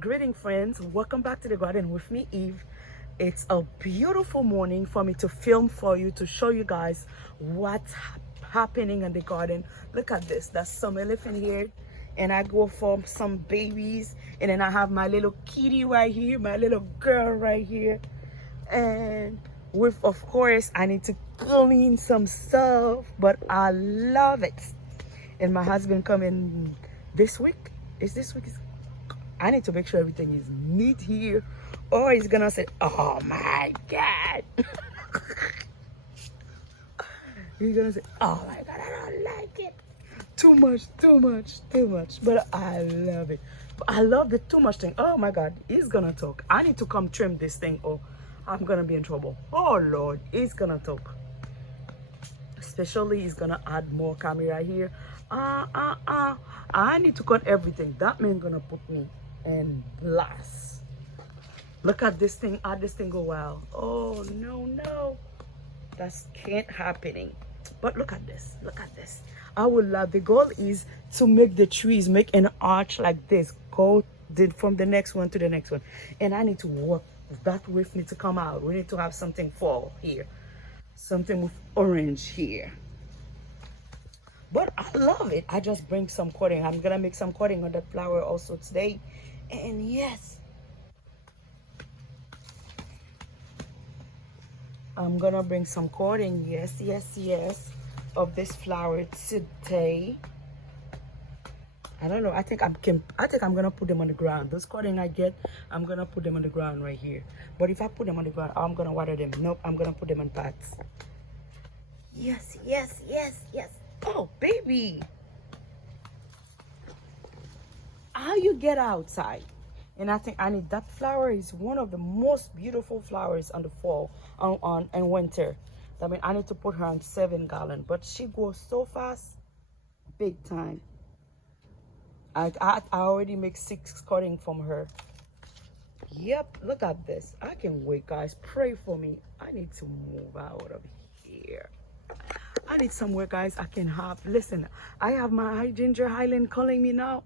Greeting, friends. Welcome back to the garden with me, Eve. It's a beautiful morning for me to film for you, to show you guys what's happening in the garden. Look at this. There's some elephant here, and I go for some babies, and then I have my little kitty right here, my little girl right here, and with, of course, I need to clean some stuff, but I love it. And my husband coming this week. Is this week? I need to make sure everything is neat here, or he's gonna say, oh my God. He's gonna say, oh my God, I don't like it. Too much, too much, too much. But I love it. But I love the too much thing. Oh my God, he's gonna talk. I need to come trim this thing, or I'm gonna be in trouble. Oh Lord, he's gonna talk. Especially he's gonna add more camera here. I need to cut everything. That man gonna put me in blast. Look at this thing. How this thing go wild. Oh no, that's can't happening. But look at this. Look at this. I would love. The goal is to make the trees make an arch like this. Go from the next one to the next one, and I need to work. That width need to come out. We need to have something fall here, something with orange here. But I love it. I just bring some cutting. I'm gonna make some cutting on that flower also today. And yes, I'm gonna bring some cutting. Yes, of this flower today. I don't know. I think I'm gonna put them on the ground. Those cutting I get, I'm gonna put them on the ground right here. But if I put them on the ground, I'm gonna water them. Nope, I'm gonna put them in pots. Yes. Oh, baby. How you get outside? And I think I need that flower is one of the most beautiful flowers on the fall, on and winter. I mean, I need to put her on 7 gallon, but she goes so fast, big time. I already make 6 cutting from her. Yep, look at this. I can wait, guys. Pray for me. I need to move out of here. I need somewhere, guys, I can have. Listen, I have my Ginger Highland calling me now.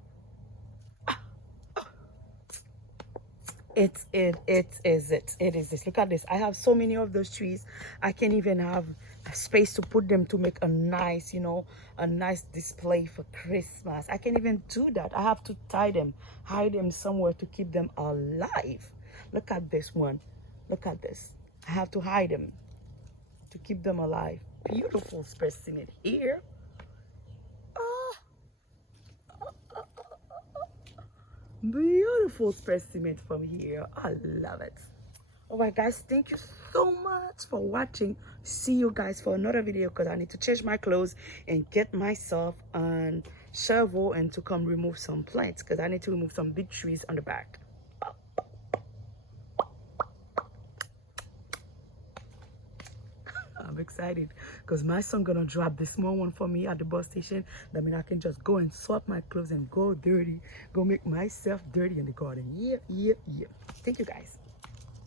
It is this. Look at this. I have so many of those trees. I can't even have a space to put them to make a nice, a nice display for Christmas. I can't even do that. I have to tie them, hide them somewhere to keep them alive. Look at this one. Look at this. I have to hide them to keep them alive. Beautiful specimen here. Beautiful specimen from here. I love it. All right, guys, thank you so much for watching. See you guys for another video, because I need to change my clothes and get myself on shovel and to come remove some plants, because I need to remove some big trees on the back. I'm excited because my son gonna drop the small one for me at the bus station. That means I can just go and swap my clothes and go make myself dirty in the garden. Yeah. Thank you, guys.